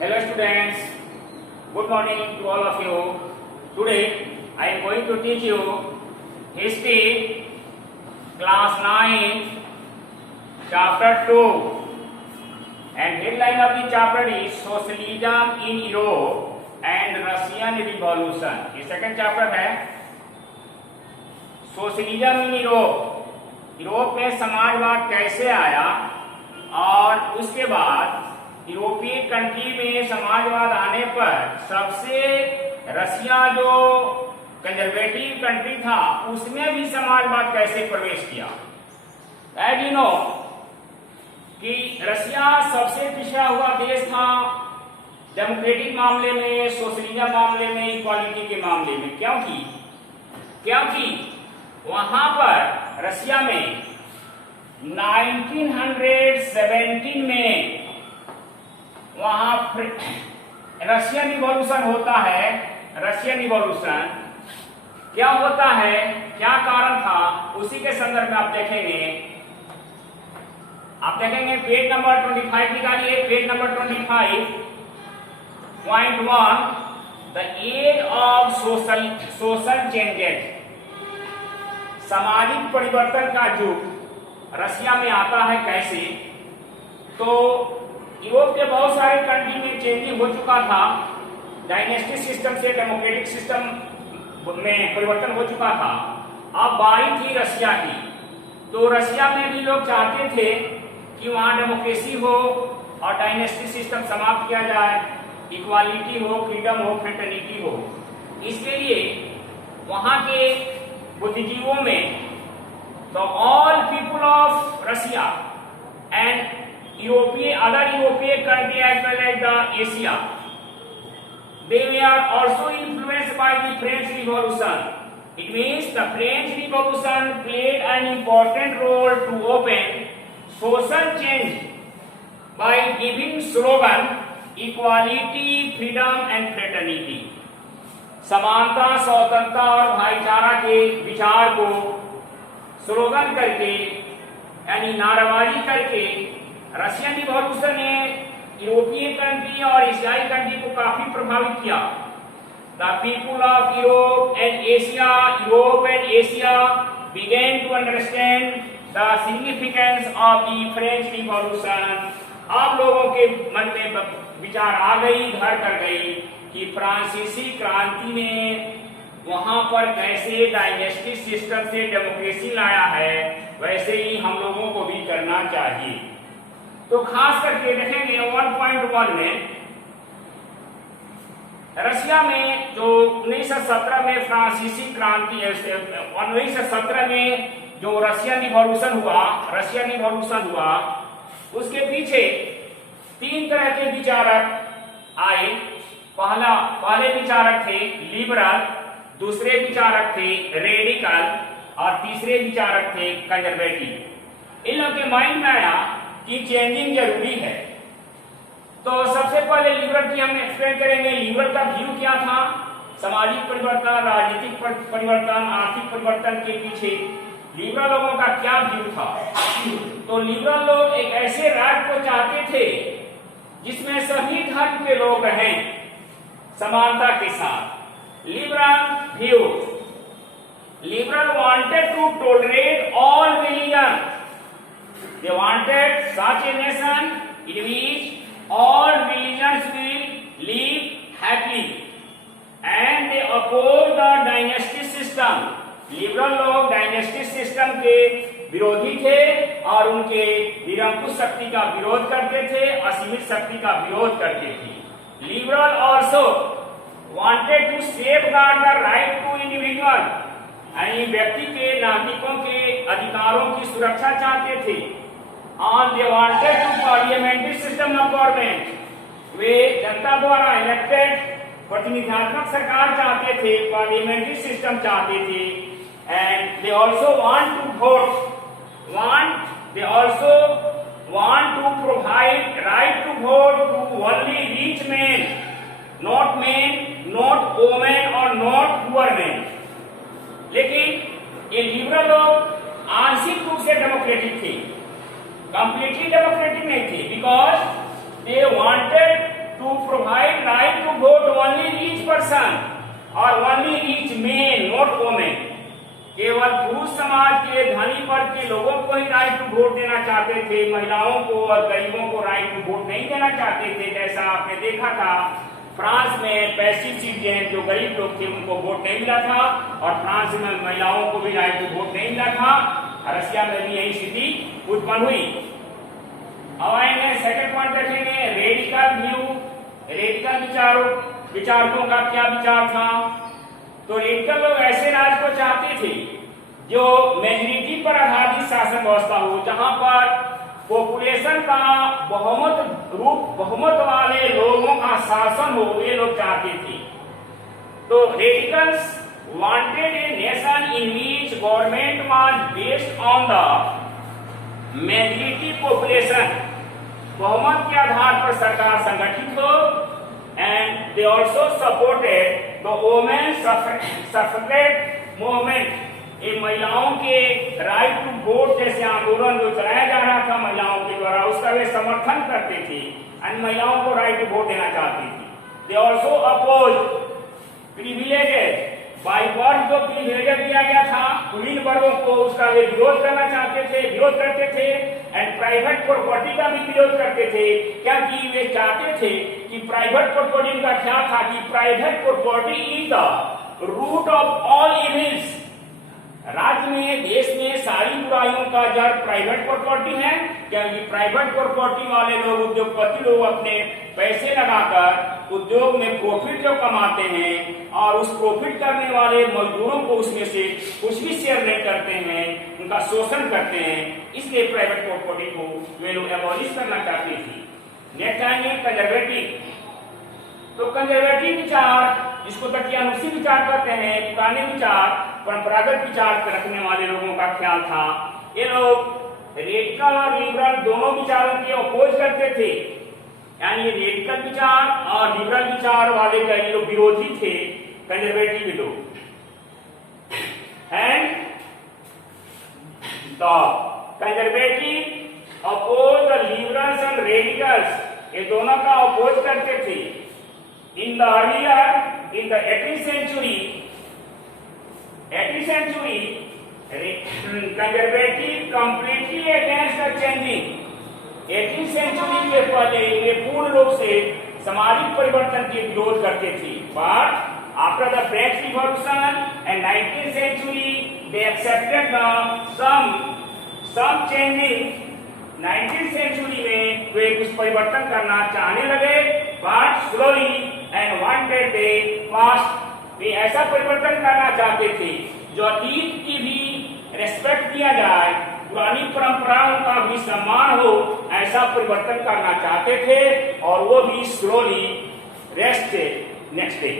Hello students, good morning to all of you. Today I am going to teach you History Class 9 Chapter 2 and headline of the chapter is Socialism in Europe and Russian Revolution. ये second chapter है Socialism in Europe. Europe में समाजवाद कैसे आया और उसके बाद यूरोपीय कंट्री में समाजवाद आने पर सबसे रशिया जो कंजर्वेटिव कंट्री था उसमें भी समाजवाद कैसे प्रवेश किया। एज यू नो कि रशिया सबसे पिछड़ा हुआ देश था डेमोक्रेटिक मामले में, सोशलिज्म मामले में, इक्वालिटी के मामले में। क्योंकि वहां पर रशिया में 1917 में वहां रशियन रिवॉल्यूशन होता है। रशियन रिवॉल्यूशन क्या होता है, क्या कारण था, उसी के संदर्भ में आप देखेंगे पेज नंबर 25 निकालिए। Page number 25.1 the age of social changes, सामाजिक परिवर्तन का युग रशिया में आता है। कैसे? तो यूरोप के बहुत सारे कंट्री में चेंजिंग हो चुका था, डायनेस्टी सिस्टम से डेमोक्रेटिक सिस्टम में परिवर्तन हो चुका था। अब बारी थी रशिया की। तो रशिया में भी लोग चाहते थे कि वहां डेमोक्रेसी हो और डायनेस्टी सिस्टम समाप्त किया जाए, इक्वालिटी हो, फ्रीडम हो, फ्रेटर्निटी हो। इसके लिए वहां के बुद्धिजीवों में तो all people of Russia and other European country as well as the Asia, they were also influenced by the French Revolution. It means the French Revolution played an important role to open social change by giving slogan equality, freedom and fraternity. समानता, स्वतंत्रता और भाईचारा के विचार को slogan करके यानी नारेबाजी करके रशियन रिवॉल्यूशन ने यूरोपीय कंट्री और एशियाई कंट्री को काफी प्रभावित किया। The people of Europe and Asia began to understand the significance of the French Revolution. आप लोगों के मन में विचार आ गई, घर कर गई कि फ्रांसीसी क्रांति ने वहां पर कैसे डायनेस्टी सिस्टम से डेमोक्रेसी लाया है, वैसे ही हम लोगों को भी करना चाहिए। तो खास करके देखेंगे 1.1 में रशिया में जो 1917 में फ्रांसीसी क्रांति, 1917 में जो रशियन रिवॉल्यूशन हुआ, उसके पीछे तीन तरह के विचारक आए। पहले विचारक थे लिबरल, दूसरे विचारक थे रेडिकल और तीसरे विचारक थे कंजर्वेटिव। इन लोगों के माइंड में आया कि चेंजिंग जरूरी है। तो सबसे पहले लिबरल की हम एक्सप्लेन करेंगे। लिबरल का व्यू क्या था, सामाजिक परिवर्तन, राजनीतिक परिवर्तन, आर्थिक परिवर्तन के पीछे लिबरल लोगों का क्या व्यू था। तो लिबरल लोग एक ऐसे राज्य को चाहते थे जिसमें सभी धर्म के लोग रहें समानता के साथ। Liberal wanted to tolerate all religion. They wanted such a nation in which all religions will live happily, and they opposed the dynasty system. Liberal लोग डायनेस्टी सिस्टम के विरोधी थे और उनके निरंकुश शक्ति का विरोध करते थे, असीमित शक्ति का विरोध करते थे। Liberal also wanted to safeguard the right to individual, यानी व्यक्ति के, नागरिकों के अधिकारों की सुरक्षा चाहते थे। और they wanted to parliamentary system of government, वे जनता द्वारा इलेक्टेड प्रतिनिधात्मक सरकार चाहते थे, पार्लियामेंट्री सिस्टम चाहते थे। And they also want to provide right to vote to only rich men, not women और not poor men। लेकिन ये लिबरल लोग आंशिक रूप से डेमोक्रेटिक थे, कंप्लीटली डेमोक्रेटिक नहीं थे, because they wanted to promote women, केवल पुरुष समाज के धनी वर्ग के लोगों को ही राइट टू वोट देना चाहते थे, महिलाओं को और गरीबों को राइट टू वोट नहीं देना चाहते थे। जैसा आपने देखा था फ्रांस में पैसिव सिटीजन जो गरीब लोग थे उनको वोट नहीं मिला था, और फ्रांस में महिलाओं को भी राइट टू वोट नहीं मिला था। रशिया में भी यही स्थिति उत्पन्न हुई। अब आएंगे सेकंड पॉइंट देखेंगे, रेडिकल व्यू, रेडिकल विचारकों का क्या विचार था। तो रेडिकल लोग ऐसे राज्य को चाहते थे जो मेजोरिटी पर आधारित शासन व्यवस्था हो, जहां पर पॉपुलेशन का बहुमत वाले लोगों का शासन हो, ये लोग चाहते थे। तो radicals wanted a nation in which government was based on the majority population, बहुमत के आधार पर सरकार संगठित हो, and they also supported the women suffrage movement, ये महिलाओं के राइट टू वोट जैसे आंदोलन जो चलाया जा रहा था महिलाओं के द्वारा, उसका वे समर्थन करते थे, एंड महिलाओं को राइट टू वोट देना चाहते थे। They also oppose privileges, by birth जो प्रिविलेज दिया गया था विभिन्न वर्गों को, उसका वे विरोध करना चाहते थे, विरोध करते थे, एंड प्राइवेट प्रॉपर्टी का भी विरोध करते थे। क्या कि वे चाहते थे कि प्राइवेट प्रॉपर्टी का क्या था कि private property is the root of all evils. राज्य में, देश में सारी बुराइयों का जड़ प्राइवेट प्रॉपर्टी है, क्योंकि प्राइवेट प्रॉपर्टी वाले लोग, उद्योगपति लोग अपने पैसे लगाकर उद्योग में प्रॉफिट जो कमाते हैं और उस प्रॉफिट करने वाले मजदूरों को उसमें से कुछ भी शेयर नहीं करते हैं, उनका शोषण करते हैं, इसलिए प्राइवेट प्रॉपर्टी को वे लोग एबॉलिश करना चाहते थे। नेक्स्ट आएंगे कंजर्वेटिव। तो कंजर्वेटिव विचार, जिसको तकियानुसी विचार कहते हैं, पुराने विचार, परंपरागत विचार रखने वाले लोगों का ख्याल था। ये लोग रेडिकल और लिबरल दोनों विचारों के अपोज करते थे, यानी रेडिकल विचार और लिबरल विचार वाले का ये लोग विरोधी थे, कंजर्वेटिव लोग। And the conservative oppose the liberals and radicals, ये दोनों का अपोज करते थे। In the 18th century, conservative completely against the changing। 18th century के पहले ये पूर्ण रूप से सामाजिक परिवर्तन के विरोध करते थे, but after the French Revolution and 19th century they accepted some changing। 19th century में वे कुछ परिवर्तन करना चाहने लगे, but slowly and wanted they past, वे ऐसा परिवर्तन करना चाहते थे जो अतीत की भी रेस्पेक्ट किया जाए, पुरानी परंपराओं का भी सम्मान हो, ऐसा परिवर्तन करना चाहते थे, और वो भी स्लोली रेस्ट। Next day